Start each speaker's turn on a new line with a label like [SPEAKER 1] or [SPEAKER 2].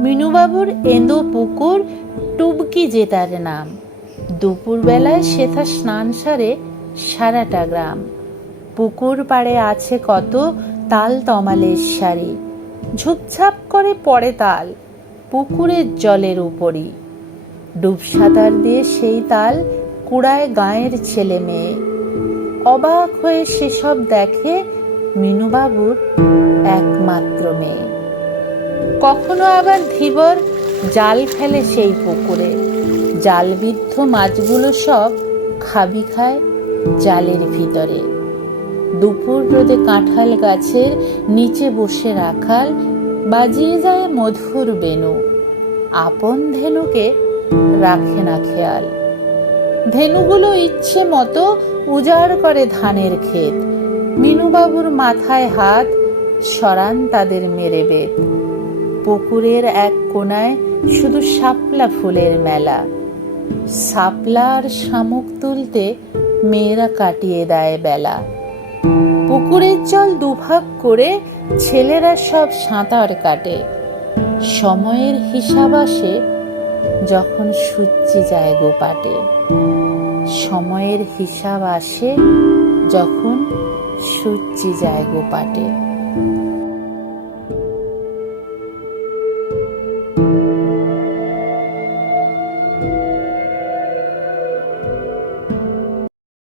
[SPEAKER 1] মিনুবাবুর এঁদো পুকুর টুবকি যে তার নাম। দুপুরবেলায় সেথা স্নান সারে সারাটা গ্রাম। পুকুর পাড়ে আছে কত তাল তমালের সারি। ঝুপঝাপ করে পড়ে তাল পুকুরের জলের উপরই। ডুব সাঁতার দিয়ে সেই তাল কুড়ায় গাঁয়ের ছেলে মেয়ে। অবাক হয়ে সেসব দেখে মিনুবাবুর একমাত্র মেয়ে। কখনো আবার ধীবর জাল ফেলে সেই পুকুরে। জালবিদ্ধ মাছগুলো সব খাবি খায় জালের ভিতরে। দুপুর রোদে কাঁঠাল গাছের নিচে বসে রাখাল বাজিয়ে যায় মধুর বেনু। আপন ধেনুকে রাখে না খেয়াল। ধেনুগুলো ইচ্ছে মতো উজাড় করে ধানের ক্ষেত। মিনুবাবুর মাথায় হাত সরান তাদের মেরে বেত। পুকুরের এক কোনায় শুধু শাপলা ফুলের মেলা। শাপলা আর শামুক তুলতে মেয়েরা কাটিয়ে দেয় বেলা। পুকুরের জল দুভাগ করে ছেলেরা সব সাঁতার কাটে। সময়ের হিসাব আসে যখন সূর্যি যায় গোপাটে। সময়ের হিসাব আসে যখন সূর্যি যায় গোপাটে।